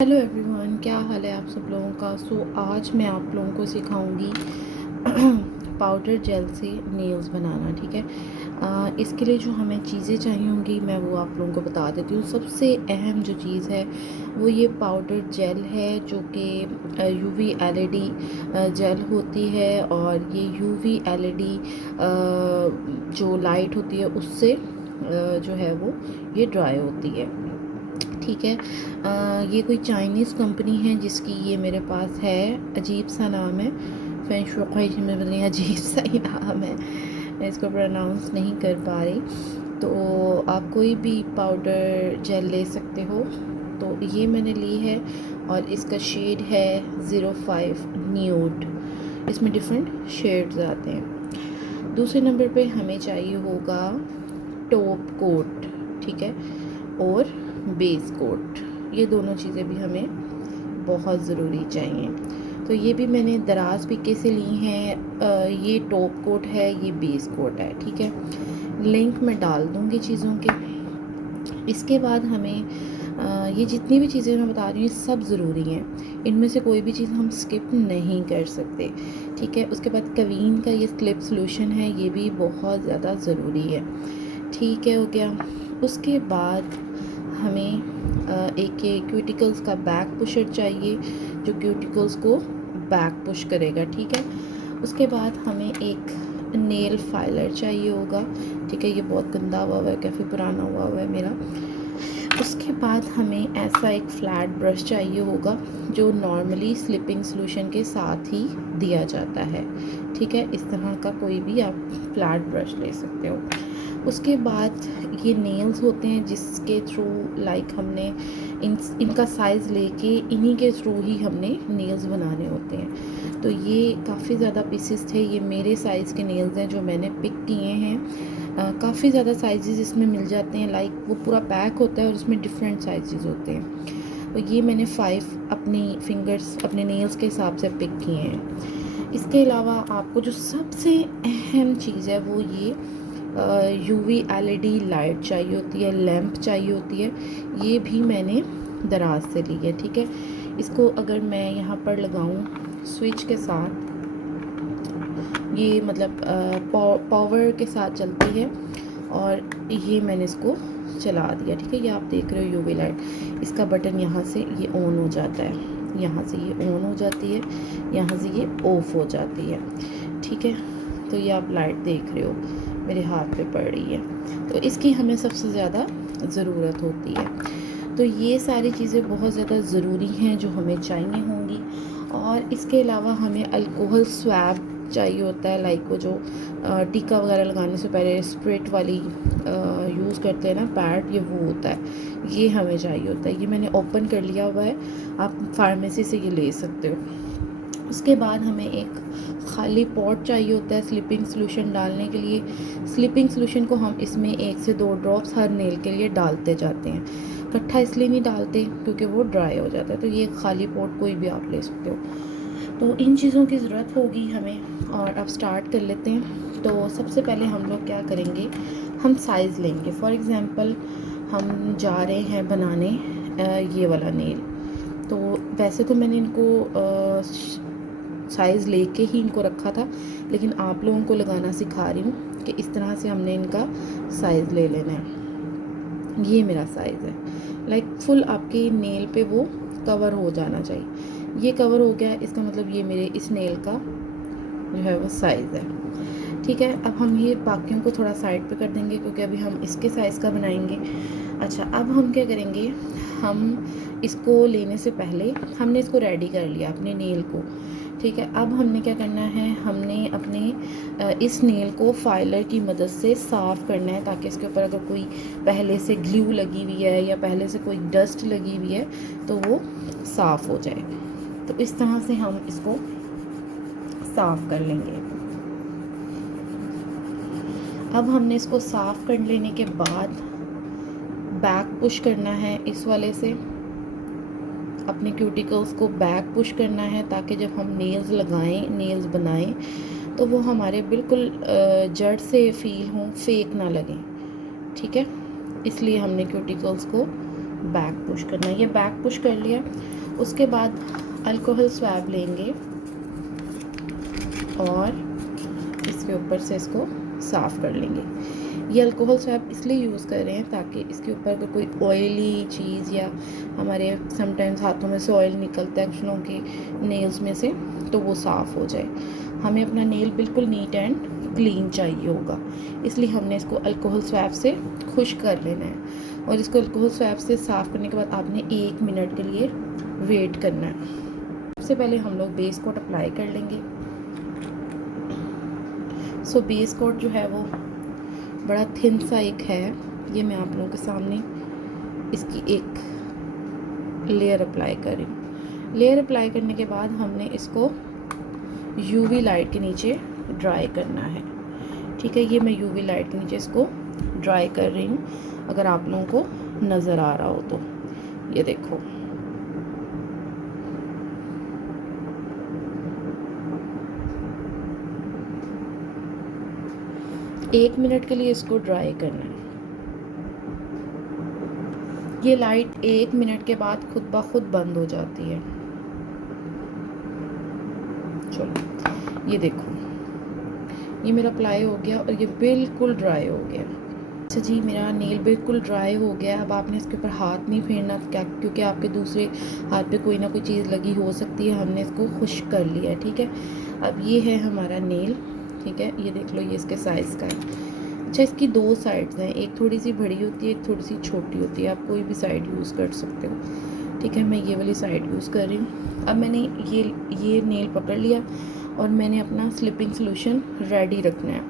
Hello everyone, क्या हाल है आप सब लोगों का। आज मैं आप लोगों को सिखाऊंगी पाउडर जेल से नेल्स बनाना। ठीक है। इसके लिए जो हमें चीज़ें चाहिए होंगी मैं वो आप लोगों को बता देती हूँ। सबसे अहम जो चीज़ है वो ये पाउडर जेल है, जो कि यूवी एलईडी जेल होती है। और ये यूवी एलईडी जो लाइट होती है उससे जो है वो ये ड्राई होती है। ठीक है। ये कोई चाइनीज़ कंपनी है जिसकी ये मेरे पास है। अजीब सा नाम है, फ्रेंच फ्राइज में बदले अजीब सा ही नाम है, मैं इसको प्रोनाउंस नहीं कर पा रही। तो आप कोई भी पाउडर जेल ले सकते हो। तो ये मैंने ली है और इसका शेड है 05 न्यूड। इसमें डिफरेंट शेड्स आते हैं। दूसरे नंबर पे हमें चाहिए होगा टॉप कोट। ठीक है। और बेस कोट, ये दोनों चीज़ें भी हमें बहुत ज़रूरी चाहिए। तो ये भी मैंने दराज पिके से ली हैं। ये टॉप कोट है, ये बेस कोट है। ठीक है। लिंक मैं डाल दूँगी चीज़ों के। इसके बाद हमें ये जितनी भी चीज़ें मैं बता रही हूँ सब ज़रूरी हैं। इनमें से कोई भी चीज़ हम स्किप नहीं कर सकते। ठीक है। उसके बाद कवीन का ये स्लिप सॉल्यूशन है, ये भी बहुत ज़्यादा ज़रूरी है। ठीक है, हो गया। उसके बाद हमें एक ये क्यूटिकल्स का बैक पुशर चाहिए जो क्यूटिकल्स को बैक पुश करेगा। ठीक है। उसके बाद हमें एक नेल फाइलर चाहिए होगा। ठीक है। ये बहुत गंदा हुआ है, काफ़ी पुराना हुआ है मेरा। उसके बाद हमें ऐसा एक फ्लैट ब्रश चाहिए होगा जो नॉर्मली स्लिपिंग सॉल्यूशन के साथ ही दिया जाता है। ठीक है। इस तरह का कोई भी आप फ्लैट ब्रश ले सकते हो। उसके बाद ये नेल्स होते हैं जिसके थ्रू हमने इनका साइज़ लेके इन्हीं के थ्रू ही हमने नेल्स बनाने होते हैं। तो ये काफ़ी ज़्यादा पीसेस थे, ये मेरे साइज़ के नेल्स हैं जो मैंने पिक किए हैं। काफ़ी ज़्यादा साइजेस इसमें मिल जाते हैं, वो पूरा पैक होता है और उसमें डिफरेंट साइजेस होते हैं। तो ये मैंने 5 अपनी फिंगर्स अपने नेल्स के हिसाब से पिक किए हैं। इसके अलावा आपको जो सबसे अहम चीज़ है वो ये यूवी एलईडी लाइट चाहिए होती है, लैंप चाहिए होती है। ये भी मैंने दराज से ली है। ठीक है। इसको अगर मैं यहाँ पर लगाऊँ स्विच के साथ, ये मतलब पावर के साथ चलती है और ये मैंने इसको चला दिया। ठीक है। ये आप देख रहे हो यूवी लाइट, इसका बटन यहाँ से ये ऑन हो जाता है, यहाँ से ये ऑन हो जाती है, यहाँ से ये ऑफ हो जाती है। ठीक है। तो ये आप लाइट देख रहे हो मेरे हाथ पे पड़ रही है, तो इसकी हमें सबसे ज़्यादा ज़रूरत होती है। तो ये सारी चीज़ें बहुत ज़्यादा ज़रूरी हैं जो हमें चाहिए होंगी। और इसके अलावा हमें अल्कोहल स्वैब चाहिए होता है, वो जो टीका वगैरह लगाने से पहले स्प्रिट वाली यूज़ करते हैं ना पैड, ये वो होता है, ये हमें चाहिए होता है। ये मैंने ओपन कर लिया हुआ है, आप फार्मेसी से ये ले सकते हो। उसके बाद हमें एक खाली पॉट चाहिए होता है स्लिपिंग सॉल्यूशन डालने के लिए। स्लिपिंग सॉल्यूशन को हम इसमें 1 से 2 ड्रॉप्स हर नेल के लिए डालते जाते हैं। इकट्ठा इसलिए नहीं डालते क्योंकि वो ड्राई हो जाता है। तो ये खाली पॉट कोई भी आप ले सकते हो। तो इन चीज़ों की ज़रूरत होगी हमें, और अब स्टार्ट कर लेते हैं। तो सबसे पहले हम लोग क्या करेंगे, हम साइज़ लेंगे। फॉर एग्ज़ाम्पल हम जा रहे हैं बनाने ये वाला नेल। तो वैसे तो मैंने इनको साइज़ लेके ही इनको रखा था, लेकिन आप लोगों को लगाना सिखा रही हूँ कि इस तरह से हमने इनका साइज़ ले लेना है। ये मेरा साइज़ है, फुल आपके नेल पे वो कवर हो जाना चाहिए। ये कवर हो गया, इसका मतलब ये मेरे इस नेल का जो है वो साइज़ है। ठीक है। अब हम ये बाकियों को थोड़ा साइड पे कर देंगे क्योंकि अभी हम इसके साइज़ का बनाएंगे। अच्छा, अब हम क्या करेंगे, हम इसको लेने से पहले हमने इसको रेडी कर लिया अपने नेल को। ठीक है। अब हमने क्या करना है, हमने अपने इस नेल को फाइलर की मदद से साफ़ करना है, ताकि इसके ऊपर अगर कोई पहले से ग्लू लगी हुई है या पहले से कोई डस्ट लगी हुई है तो वो साफ़ हो जाए। तो इस तरह से हम इसको साफ़ कर लेंगे। अब हमने इसको साफ़ कर लेने के बाद बैक पुश करना है इस वाले से, अपने क्यूटिकल्स को बैक पुश करना है, ताकि जब हम नेल्स लगाएं, नेल्स बनाएं, तो वो हमारे बिल्कुल जड़ से फील हों, फेक ना लगें। ठीक है। इसलिए हमने क्यूटिकल्स को बैक पुश करना है। ये बैक पुश कर लिया, उसके बाद अल्कोहल स्वैब लेंगे और इसके ऊपर से इसको साफ़ कर लेंगे। ये अल्कोहल स्वैब इसलिए यूज़ कर रहे हैं ताकि इसके ऊपर अगर कोई ऑयली चीज़ या हमारे समटाइम्स हाथों में से ऑयल निकलता है कुछ लोगों के नेल्स में से, तो वो साफ़ हो जाए। हमें अपना नेल बिल्कुल नीट एंड क्लीन चाहिए होगा, इसलिए हमने इसको अल्कोहल स्वैब से खुश्क कर लेना है। और इसको अल्कोहल स्वैब से साफ़ करने के बाद आपने 1 मिनट के लिए वेट करना है। सबसे पहले हम लोग बेस कोट अप्लाई कर लेंगे। सो बेस कोट जो है वो बड़ा थिन सा एक है, ये मैं आप लोगों के सामने इसकी एक लेयर अप्लाई कर रही हूँ। लेयर अप्लाई करने के बाद हमने इसको यूवी लाइट के नीचे ड्राई करना है, ठीक है। ये मैं यूवी लाइट के नीचे इसको ड्राई कर रही हूँ, अगर आप लोगों को नज़र आ रहा हो तो। ये देखो, एक मिनट के लिए इसको ड्राई करना है। ये लाइट 1 मिनट के बाद खुद ब खुद बंद हो जाती है। चलो ये देखो, ये मेरा अप्लाई हो गया और ये बिल्कुल ड्राई हो गया। अच्छा जी, मेरा नेल बिल्कुल ड्राई हो गया। अब आपने इसके ऊपर हाथ नहीं फेरना, क्या, क्योंकि आपके दूसरे हाथ पे कोई ना कोई चीज़ लगी हो सकती है। हमने इसको खुश्क कर लिया है, ठीक है। अब ये है हमारा नेल, ठीक है। ये देख लो, ये इसके साइज़ का है। अच्छा, इसकी 2 साइड्स हैं, एक थोड़ी सी बड़ी होती है, एक थोड़ी सी छोटी होती है। आप कोई भी साइड यूज़ कर सकते हो, ठीक है। मैं ये वाली साइड यूज़ कर रही हूँ। अब मैंने ये नेल पकड़ लिया और मैंने अपना स्लिपिंग सॉल्यूशन रेडी रखना है।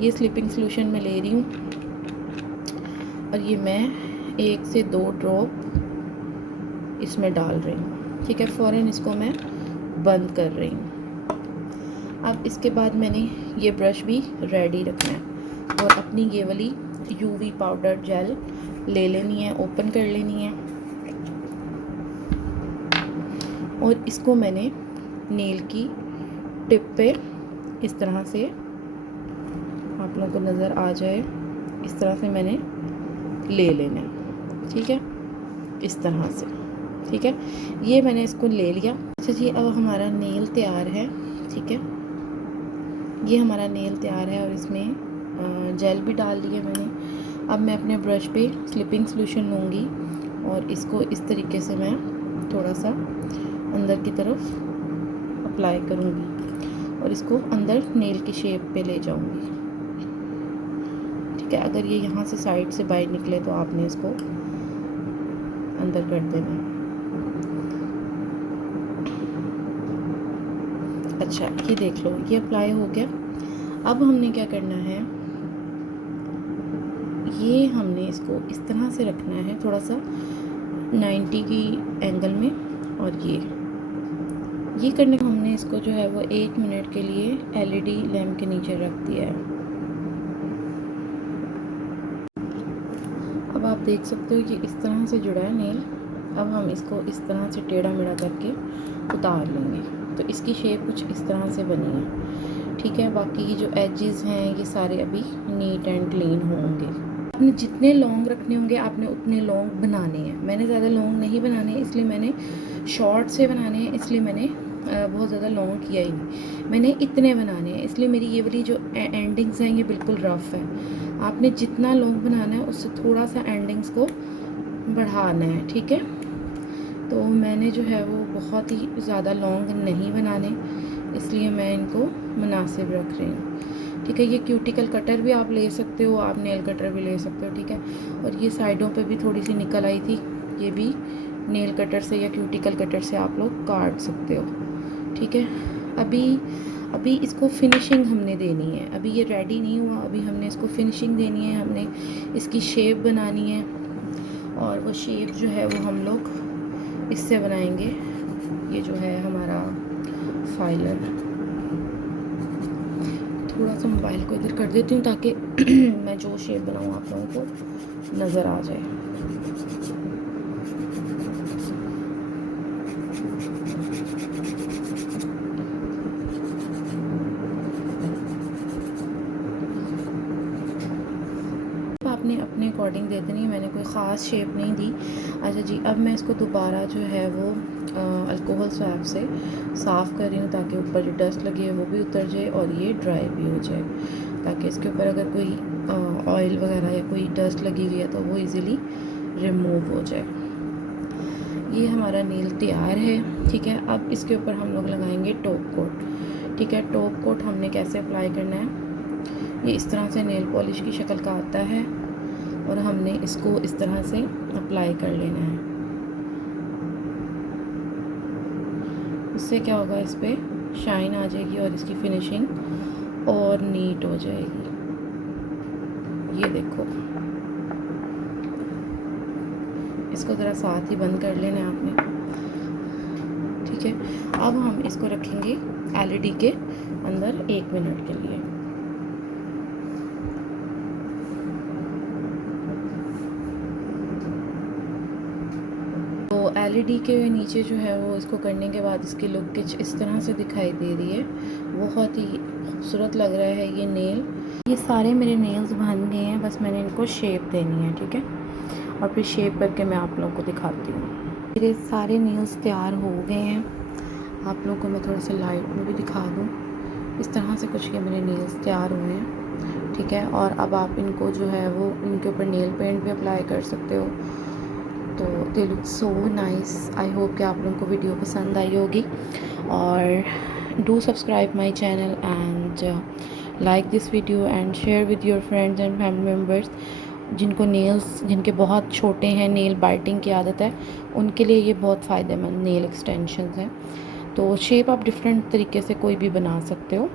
ये स्लिपिंग सॉल्यूशन मैं ले रही हूँ और ये मैं 1 से 2 ड्रॉप इसमें डाल रही हूँ, ठीक है। फ़ौरन इसको मैं बंद कर रही हूँ। अब इसके बाद मैंने ये ब्रश भी रेडी रखना है और अपनी ये वाली यूवी पाउडर जेल ले लेनी है, ओपन कर लेनी है और इसको मैंने नेल की टिप पे इस तरह से, आप लोगों को नज़र आ जाए, इस तरह से मैंने ले लेना है, ठीक है। इस तरह से, ठीक है। ये मैंने इसको ले लिया। अच्छा जी, अब हमारा नेल तैयार है, ठीक है। ये हमारा नेल तैयार है और इसमें जेल भी डाल ली है मैंने। अब मैं अपने ब्रश पे स्लिपिंग सॉल्यूशन लूँगी और इसको इस तरीके से मैं थोड़ा सा अंदर की तरफ अप्लाई करूँगी और इसको अंदर नेल की शेप पे ले जाऊँगी, ठीक है। अगर ये यहाँ से साइड से बाहर निकले तो आपने इसको अंदर कर देना है। अच्छा, ये देख लो, ये अप्लाई हो गया। अब हमने क्या करना है, ये हमने इसको इस तरह से रखना है, थोड़ा सा 90 की एंगल में। और ये करने को हमने इसको जो है वो 1 मिनट के लिए LED लैम्प के नीचे रख दिया है। अब आप देख सकते हो कि इस तरह से जुड़ा है नेल। अब हम इसको इस तरह से टेढ़ा मेढ़ा करके उतार लेंगे, तो इसकी शेप कुछ इस तरह से बनी है, ठीक है। बाकी जो एजेस हैं ये सारे अभी नीट एंड क्लीन होंगे। आपने जितने लॉन्ग रखने होंगे आपने उतने लॉन्ग बनाने हैं। मैंने ज़्यादा लॉन्ग नहीं बनाने, इसलिए मैंने शॉर्ट से बनाने हैं, इसलिए मैंने बहुत ज़्यादा लॉन्ग किया ही नहीं। मैंने इतने बनाने हैं, इसलिए मेरी ये वाली जो एंडिंग्स हैं ये बिल्कुल रफ़ है। आपने जितना लॉन्ग बनाना है उससे थोड़ा सा एंडिंग्स को बढ़ाना है, ठीक है। तो मैंने जो है वो बहुत ही ज़्यादा लॉन्ग नहीं बनाने, इसलिए मैं इनको मुनासिब रख रही हूँ, ठीक है। ये क्यूटिकल कटर भी आप ले सकते हो, आप नेल कटर भी ले सकते हो, ठीक है। और ये साइडों पे भी थोड़ी सी निकल आई थी, ये भी नेल कटर से या क्यूटिकल कटर से आप लोग काट सकते हो, ठीक है। अभी इसको फिनिशिंग हमने देनी है। अभी ये रेडी नहीं हुआ, अभी हमने इसको फिनिशिंग देनी है, हमने इसकी शेप बनानी है और वो शेप जो है वो हम लोग इससे बनाएंगे। ये जो है हमारा फाइलर, थोड़ा सा मोबाइल को इधर कर देती हूँ ताकि मैं जो शेप बनाऊँ आप लोगों को नज़र आ जाए। आपने अपने अकॉर्डिंग देते नहीं, मैंने कोई ख़ास शेप नहीं दी। अच्छा जी, अब मैं इसको दोबारा जो है वो अल्कोहल स्वैप से साफ़ कर रही हूँ ताकि ऊपर जो डस्ट लगी है वो भी उतर जाए और ये ड्राई भी हो जाए, ताकि इसके ऊपर अगर कोई ऑयल वगैरह या कोई डस्ट लगी हुई है तो वो इजीली रिमूव हो जाए। ये हमारा नेल तैयार है, ठीक है। अब इसके ऊपर हम लोग लगाएंगे टॉप कोट, ठीक है। टॉप कोट हमने कैसे अप्लाई करना है, ये इस तरह से नेल पॉलिश की शक्ल का आता है और हमने इसको इस तरह से अप्लाई कर लेना है। इससे क्या होगा, इस पर शाइन आ जाएगी और इसकी फिनिशिंग और नीट हो जाएगी। ये देखो, इसको ज़रा साथ ही बंद कर लेना है आपने, ठीक है। अब हम इसको रखेंगे एलईडी के अंदर 1 मिनट के लिए। तो एलईडी के नीचे जो है वो इसको करने के बाद इसकी लुक कुछ इस तरह से दिखाई दे रही है, बहुत ही खूबसूरत लग रहा है ये नेल। ये सारे मेरे नेल्स बन गए हैं, बस मैंने इनको शेप देनी है, ठीक है। और फिर शेप करके मैं आप लोगों को दिखाती हूँ। मेरे सारे नेल्स तैयार हो गए हैं, आप लोगों को मैं थोड़ा सा लाइट में भी दिखा दूँ। इस तरह से कुछ के मेरे नेल्स तैयार हुए हैं, ठीक है। और अब आप इनको जो है वो इनके ऊपर नेल पेंट भी अप्लाई कर सकते हो। तो they look so nice. I hope कि आप लोगों को वीडियो पसंद आई होगी, और do subscribe my channel and like this video and share with your friends and family members. जिनको नेल्स, जिनके बहुत छोटे हैं, नेल बाइटिंग की आदत है, उनके लिए ये बहुत फ़ायदेमंद नेल एक्सटेंशंस हैं। तो शेप आप डिफरेंट तरीके से कोई भी बना सकते हो।